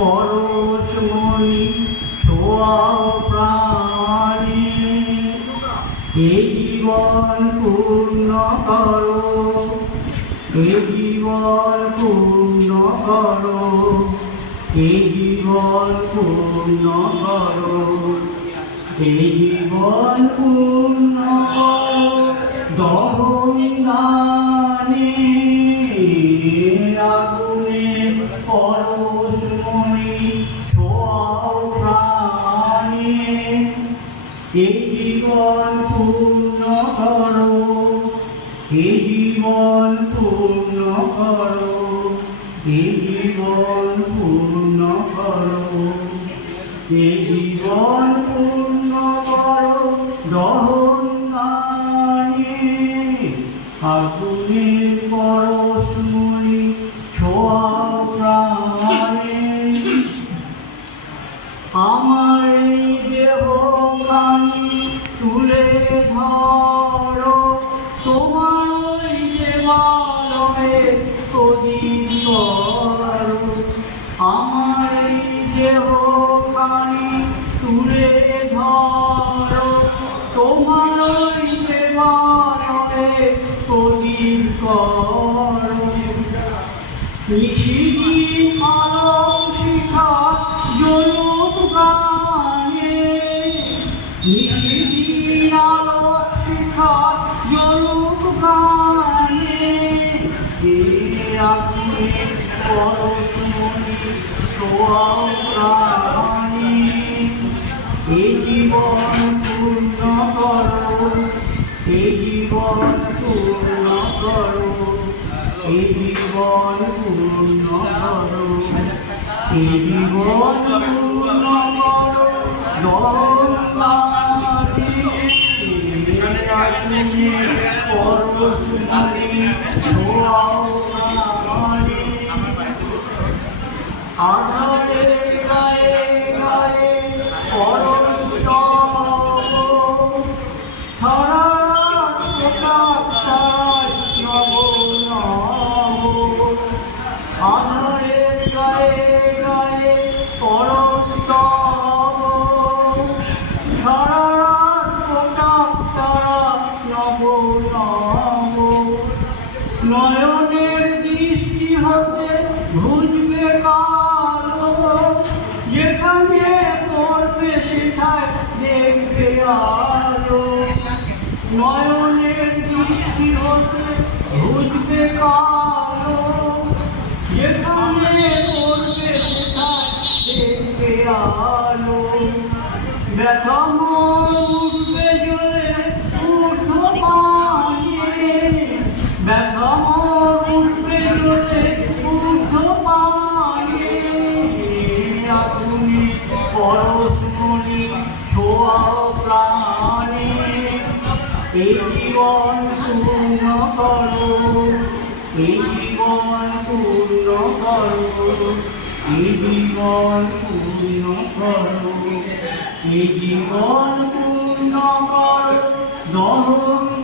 পরশমণি ছোঁয়াও প্রাণে, এই জীবন পূর্ণ করো, এই জীবন পূর্ণ করো, এই জীবন পূর্ণ করো, এই জীবন পূর্ণ করো। দহন দানে আগুনে পরশমণি ছোঁয়াও প্রাণে, এই জীবন পূর্ণ করো, এই জীবন পূর্ণ করো, এই জীবন পূর্ণ করো, এই জীবন পূর্ণ করো। দহন দানে আগুনের পরশমণি ছোঁয়াও প্রাণে, আমার এই দেহখানি তুলে ধরো, তোমার ওই দেবালয়ে প্রদীপ করো। আমার এই দেহখানি তুলে ধরো, তোমার ওই দেবালয়ে প্রদীপ করো। নিশিদিন আলো শিখা জ্বলুক গানে, নিশিদিন আলো শিখা জ্বলুক গানে, এই আগুনে পরশমণি ছোঁয়াও প্রাণে, এই জীবন পূর্ণ করো, এই জীবন পূর্ণ করো, এই জীবন পূর্ণ করো, এই জীবন পূর্ণ করো। দহন দানে পরশমণি ছোঁয়াও প্রাণে, আধারে গায়ে গায়ে পরশ স্তব, সারা রাত তারায় নব নব। আধারে গায়ে গায়ে পরশ স্তব, সারা রাত তারা নব নব। নয়নের দৃষ্টি হতে ঘুচবে কালো, যেখানে পড়বে সেথায় দেখবে আলো। নয়নের দৃষ্টি হতে ঘুচবে কালো, যেখানে পড়বে সেথায় দেখবে আলো। ব্যথা মন উঠবে জ্বলে ঊর্ধ্বপানে, ব্যথা মন উঠবে জ্বলে ঊর্ধ্বপানে, আগুনে পরশমণি ছোঁয়াও প্রাণে, এই জীবন পূর্ণ করো, এই জীবন পূর্ণ করো, এই জীবন পূর্ণ করো, এই জীবন পূর্ণ করো। দহন